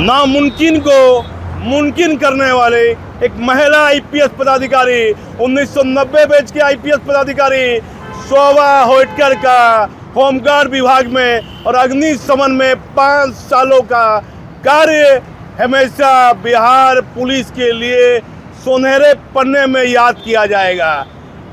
नामुमकिन को मुमकिन करने वाले एक महिला आईपीएस पदाधिकारी 1990 बैच के आईपीएस पदाधिकारी शोभा होटकर का होमगार्ड विभाग में और अग्निशमन में 5 सालों का कार्य हमेशा बिहार पुलिस के लिए सुनहरे पन्ने में याद किया जाएगा।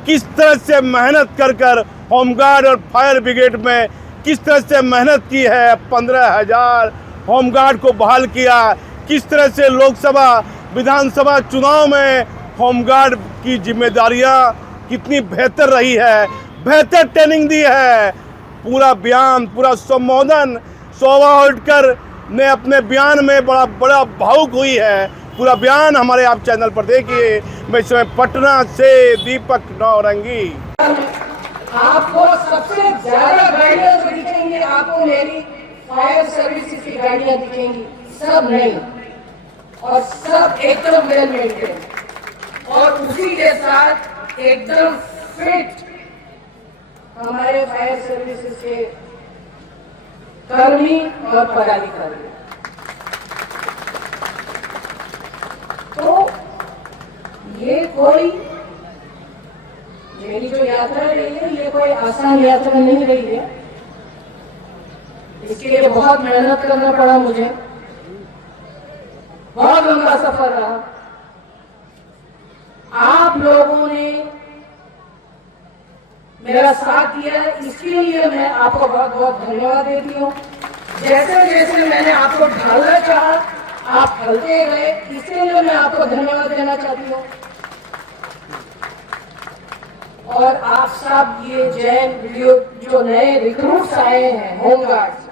किस तरह से मेहनत कर कर होमगार्ड और फायर ब्रिगेड में किस तरह से मेहनत की है, 15,000 होमगार्ड को बहाल किया, किस तरह से लोकसभा विधानसभा चुनाव में होमगार्ड की जिम्मेदारियां कितनी बेहतर रही है, बेहतर ट्रेनिंग दी है। पूरा बयान, पूरा संबोधन शोभा होटकर ने अपने बयान में बड़ा भावुक हुई है। पूरा बयान हमारे आप चैनल पर देखिए। मैं इसमें पटना से दीपक नौरंगी। आपको सबसे ज्यादा गाड़ियां जो दिखेंगी आपको मेरी फायर सर्विसेज की गाड़ियां दिखेंगी, सब नई और सब एकदम वेल मेंटेन और उसी के साथ एकदम फिट हमारे फायर सर्विसेज के कर्मी और पदाधिकारी। तो ये कोई मेरी जो यात्रा रही है ये कोई आसान यात्रा नहीं रही है। इसके लिए बहुत मेहनत करना पड़ा मुझे, बहुत लंबा सफर रहा। आप लोगों ने मेरा साथ दिया, इसके लिए मैं आपको बहुत बहुत धन्यवाद देती हूँ। जैसे जैसे मैंने आपको ढालना चाहा आप ढलते गए, इसलिए मैं आपको धन्यवाद देना चाहती हूँ। और आप सब ये जैन जो नए रिक्रूट्स आए हैं होमगार्ड से,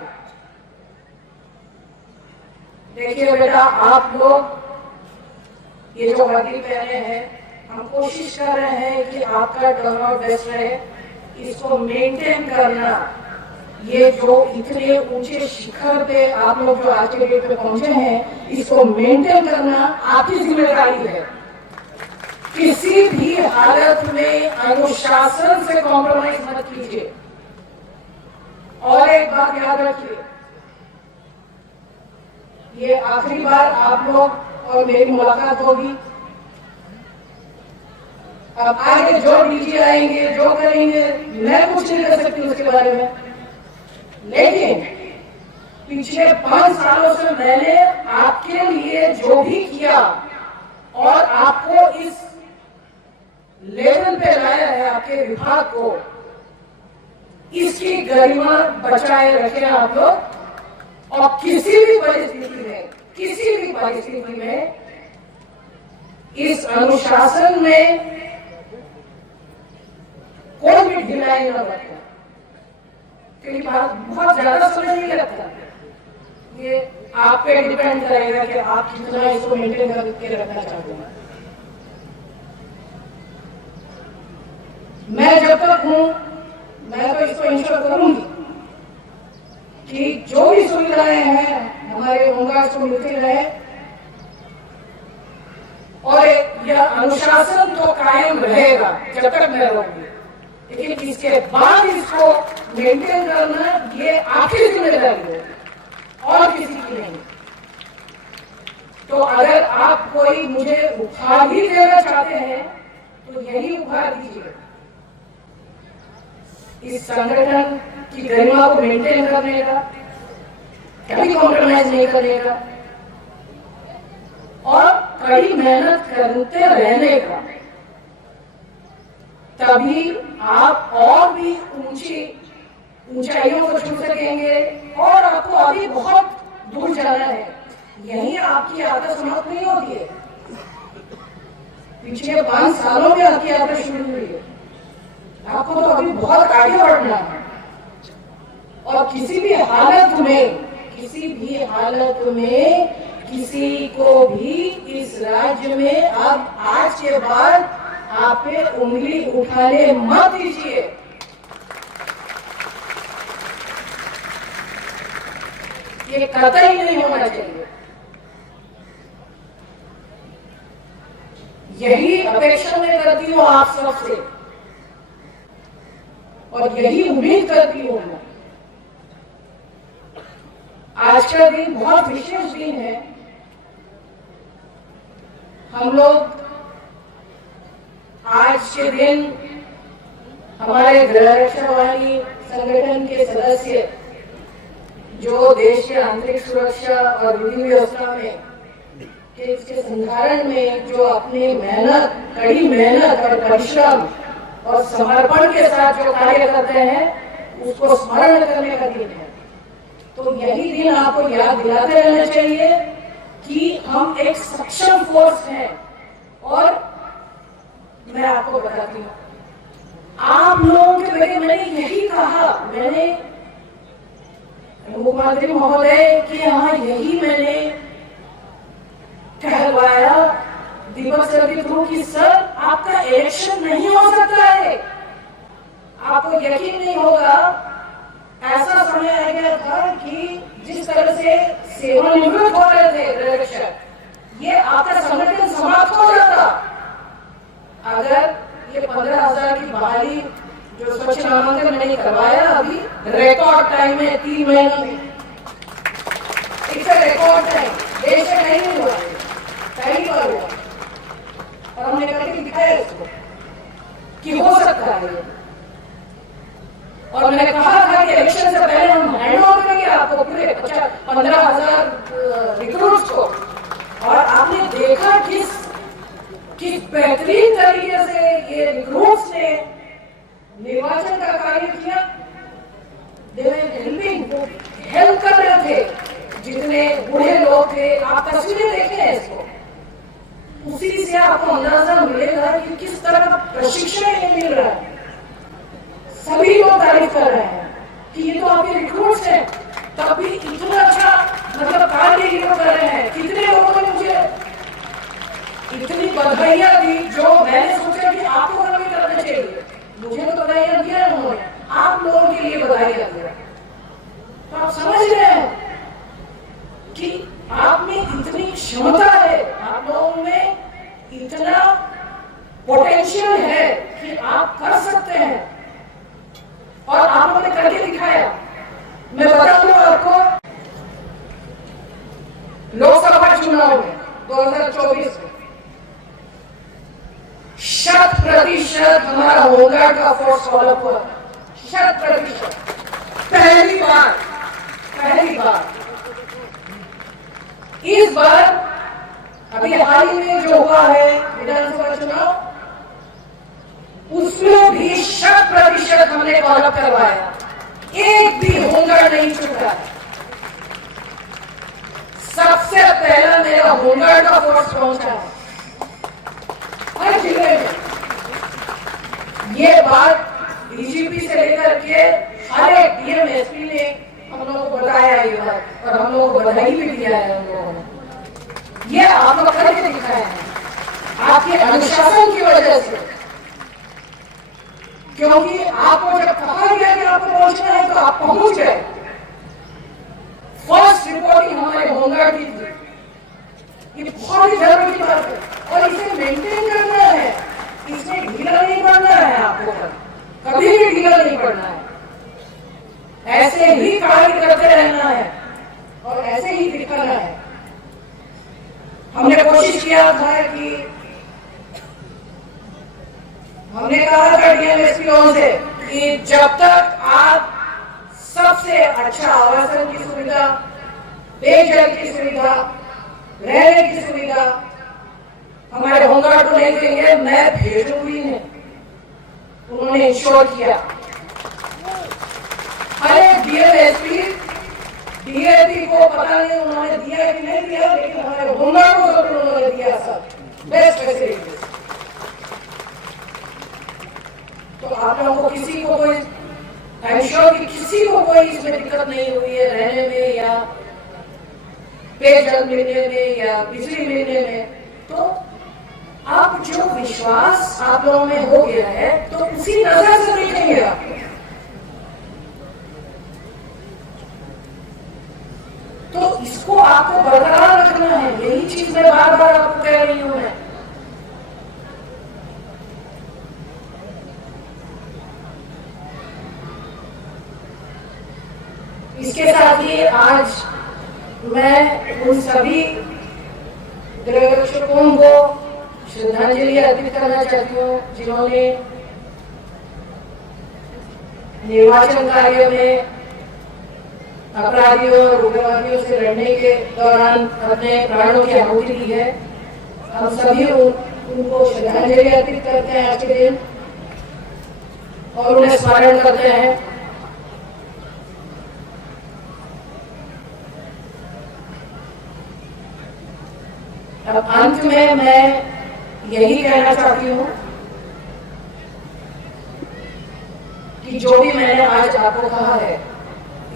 देखिए बेटा आप लोग ये जो वर्दी पहने हैं, हम कोशिश कर रहे हैं कि आपका टर्नआउट बेस्ट रहे। इसको मेंटेन करना, ये जो इतने ऊंचे शिखर पे आप लोग जो आज के डेट पे पहुंचे हैं, इसको मेंटेन करना आपकी जिम्मेदारी है। किसी भी हालत में अनुशासन से कॉम्प्रोमाइज मत कीजिए। और एक बात याद रखिए, ये आखिरी बार आप लोग और मेरी मुलाकात होगी। अब आगे जो डीजी आएंगे, जो करेंगे, मैं कुछ नहीं कर सकती उसके बारे में, लेकिन पिछले 5 सालों से मैंने आपके लिए जो भी किया और आपको इस लेवल पे लाया है, आपके विभाग को, इसकी गरिमा बचाए रखें आप लोग। और किसी भी परिस्थिति में इस अनुशासन में कोई भी ढिलाई न बरतें, क्योंकि बहुत ज्यादा समय नहीं लगता। ये आप पे डिपेंड करेगा कि आप कितना इसको मेंटेन करके रखना चाहते हैं। मैं जब तक हूं, मैं तो इसको इंश्योर करूंगी कि जो भी सुविधाएं हैं हमारे होमगार्ड को मिलती रहे और यह अनुशासन तो कायम रहेगा जब तक मैं रहूंगी। लेकिन इसके बाद इसको मेंटेन करना ये आपकी जिम्मेदारी है और किसी की नहीं। तो अगर आप कोई मुझे उपहार ही देना चाहते हैं तो यही उपहार दीजिए। इस संगठन की गरिमा को मेंटेन करने का, कभी कॉम्प्रोमाइज नहीं करेगा और कड़ी मेहनत करते रहने का। तभी आप और भी ऊंचाइयों को छू सकेंगे और आपको अभी बहुत दूर जाना है। यही आपकी यात्रा समाप्त नहीं होती है। पिछले 5 सालों में आपकी यात्रा शुरू हुई है, आपको तो अभी बहुत आगे बढ़ना है। और किसी भी हालत में किसी को भी इस राज्य में अब आज के बाद आप पे उंगली उठाने मत दीजिए। ये कतई नहीं होना चाहिए। यही अपेक्षा मैं करती हूँ आप सबसे और यही उम्मीद करती हूँ मैं आज का दिन बहुत विशेष दिन है। हम लोग आज के दिन हमारे गृह रक्षा वाहिनी संगठन के सदस्य जो देश के आंतरिक सुरक्षा और विधि व्यवस्था में के इसके संधारण में जो अपनी मेहनत, कड़ी मेहनत और परिश्रम और समर्पण के साथ जो कार्य करते हैं उसको स्मरण करने का दिन है। तो यही दिन आपको याद दिलाते रहना चाहिए कि हम एक सक्षम फोर्स हैं। और मैं आपको बताती हूँ, आप लोगों के लिए मैंने यही कहा, मैंने मुख्यमंत्री महोदय के यहाँ यही मैंने कहलवाया दीपक सर के थ्रू कि सर आपका इलेक्शन नहीं हो सकता है। आपको यकीन नहीं होगा, ऐसा समय आ गया था कि जिस तरह से सेवानिवृत्त हो रहे थे गृह रक्षक, ये आपका संगठन समाप्त हो जाता अगर ये 15,000 की बहाली जो स्वच्छ नामांकन नहीं करवाया अभी रिकॉर्ड टाइम में 3 महीनों में, इट्स रिकॉर्ड टाइम, देश में कहीं नहीं हुआ, पहली बार हुआ। और हमने करके दिखाया इसको कि हो सकता है। और मैंने कहा था कि इलेक्शन से पहले हम हैंड ओवर करेंगे आपको पूरे 15,000 रिक्रूट्स को। और आपने देखा किस बेहतरीन तरीके से ये रिक्रूट्स ने निर्वाचन का कार्य किया। हेल्प कर रहे थे, जितने बूढ़े लोग थे, आप तस्वीरें देखें इसको, उसी से आपको अंदाजा मिलेगा कि किस तरह का प्रशिक्षण ये मिल रहा है। सभी लोग तारीफ कर रहे हैं कि ये तो आपके रिक्रूट्स हैं, तब भी इतना अच्छा मतलब कार्य ये लोग कर रहे हैं। कितने लोगों ने मुझे इतनी बधाइयां दी जो मैंने सोचा कि आपको कभी करना चाहिए। मुझे तो बधाइयां दिया उन्होंने, आप लोगों के लिए बधाइयां दिया। तो आप समझ रहे हैं कि आप में इतनी क्षमता है, आप लोगों में इतना पोटेंशियल है कि आप कर सकते हैं। और आप लोगों ने करके दिखाया। मैं बता दूं आपको, लोकसभा चुनाव में 2024 में 100% हमारा होमगार्ड का फोर्स फॉलोअप हुआ। 100% पहली बार। इस बार अभी हाल ही में जो हुआ है विधानसभा चुनाव, उसमें भी 100% हमने फॉलोअप करवाया। एक भी होमगार्ड नहीं छूटा। सबसे पहला मेरा होमगार्ड का फोर्स पहुंचा है हर जिले में। ये बात डीजीपी से लेकर के हर एक डीएम एसपी ने हम लोगों को बताया ये बात, और हम लोगों को बधाई भी दिया है। हम लोगों ने ये आप लोग करके दिखाया है आपके अनुशासन की वजह से। क्योंकि आपको जब कहा गया कि आपको पहुंचना है तो आप पहुंच गए। फर्स्ट रिपोर्टिंग हमारे होमगार्ड की थी। ये बहुत ही जरूरी बात है और इसे मेंटेन करना है। इसमें ढीला नहीं पड़ना है, आपको कभी भी ढीला नहीं पड़ना है। ऐसे ही कार्य करते रहना है और ऐसे ही दिखाना है। हमने कोशिश किया था कि हमने कहा था डीएमएसपीओ से कि जब तक आप सबसे अच्छा आवासन की सुविधा, पेयजल की सुविधा, रहने की सुविधा हमारे होमगार्ड को नहीं देंगे, मैं भेजूंगी नहीं। उन्होंने इंश्योर किया। अरे डीएमएसपी डीएपी को पता नहीं उन्होंने दिया कि नहीं दिया, लेकिन हमारे होमगार्ड को जरूर उन्होंने दिया सब बेस्ट फैसिलिटी। तो आप लोगों को किसी को कोई, आई एम श्योर कि किसी को कोई इसमें दिक्कत नहीं हुई है रहने में या पेयजल मिलने में या बिजली मिलने में। तो आप जो विश्वास आप लोगों में हो गया है तो उसी नजर से देखेंगे आप। तो इसको आपको बरकरार रखना है। यही चीज मैं बार बार आपको कह रही हूं। मैं इसके साथ ही आज मैं उन सभी गृहरक्षकों को श्रद्धांजलि अर्पित करना चाहती हूँ जिन्होंने निर्वाचन कार्य में अपराधियों और उग्रवादियों से लड़ने के दौरान अपने प्राणों की आहुति दी है। हम सभी उनको श्रद्धांजलि अर्पित करते हैं आज के दिन और उन्हें स्मरण करते हैं। अब अंत में मैं यही कहना चाहती हूँ कि जो भी मैंने आज आपको कहा है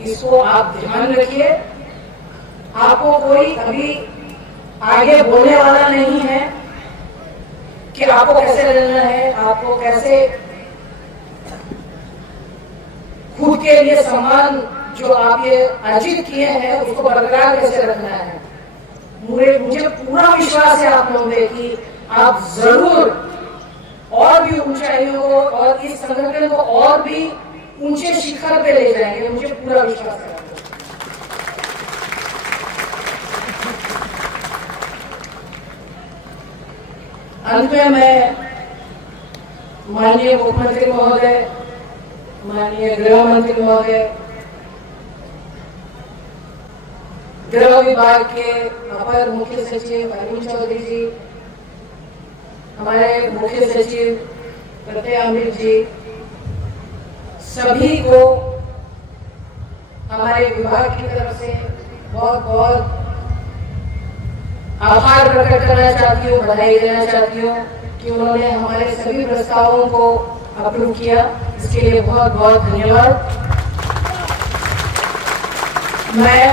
इसको आप ध्यान रखिए। आपको कोई अभी आगे बोलने वाला नहीं है कि आपको कैसे रहना है, आपको कैसे खुद के लिए सम्मान जो आप ये अर्जित किए हैं उसको बरकरार कैसे रखना है। मुझे पूरा विश्वास है आप लोगों पे कि आप जरूर और भी ऊंचाइयों को और इस संगठन को और भी ऊंचे शिखर पे ले जाएंगे। मुझे पूरा विश्वास है। अंत में मैं माननीय मुख्यमंत्री महोदय, माननीय गृह मंत्री महोदय, गृह विभाग के अपर मुख्य सचिव अरुण चौधरी जी, हमारे मुख्य सचिव प्रत्यय अमृत जी, सभी को हमारे विभाग की तरफ से बहुत बहुत आभार प्रकट करना चाहती हूँ, बधाई देना चाहती हूँ कि उन्होंने हमारे सभी प्रस्तावों को अप्रूव किया। इसके लिए बहुत बहुत धन्यवाद। मैं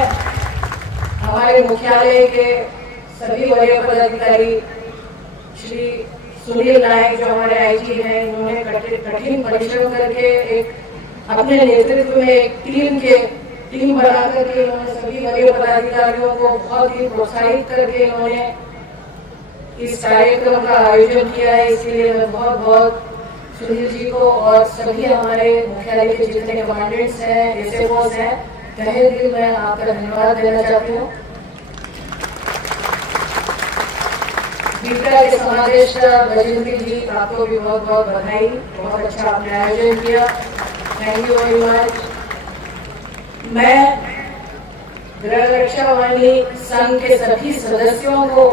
हमारे मुख्यालय के सभी वरीय पदाधिकारी, श्री सुनील नायक जो हमारे आईजी हैं, इन्होंने कठिन परिश्रम करके एक अपने नेतृत्व में एक टीम बना करके इन्होंने सभी वरीय पदाधिकारियों को बहुत ही प्रोत्साहित करके इन्होंने इस कार्यक्रम का आयोजन किया है। इसलिए मैं बहुत बहुत सुनील जी को और सभी हमारे मुख्यालय के जितने कमांडेंट्स हैं, एसएफओस हैं, तहे दिल मैं आपका धन्यवाद देना चाहती हूँ। दीपिका के समादेष्टा बजेंद्र जी, आपको भी बहुत बहुत बधाई। बहुत अच्छा आपने आयोजन किया, थैंक यू वेरी मच। मैं गृह रक्षा वाहिनी संघ के सभी सदस्यों को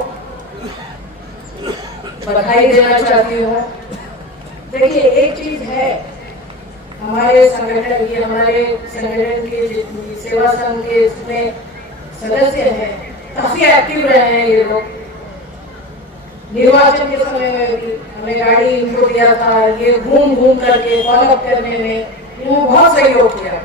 बधाई देना चाहती हूँ। देखिए, एक चीज है, हमारे संगठन के जितनी सेवा संघ के जितने सदस्य हैं काफी एक्टिव रहे हैं ये लोग। निर्वाचन के समय में भी हमें गाड़ी इनको दिया था, ये घूम घूम करके फॉलोअप करने में इन्होंने बहुत सहयोग किया।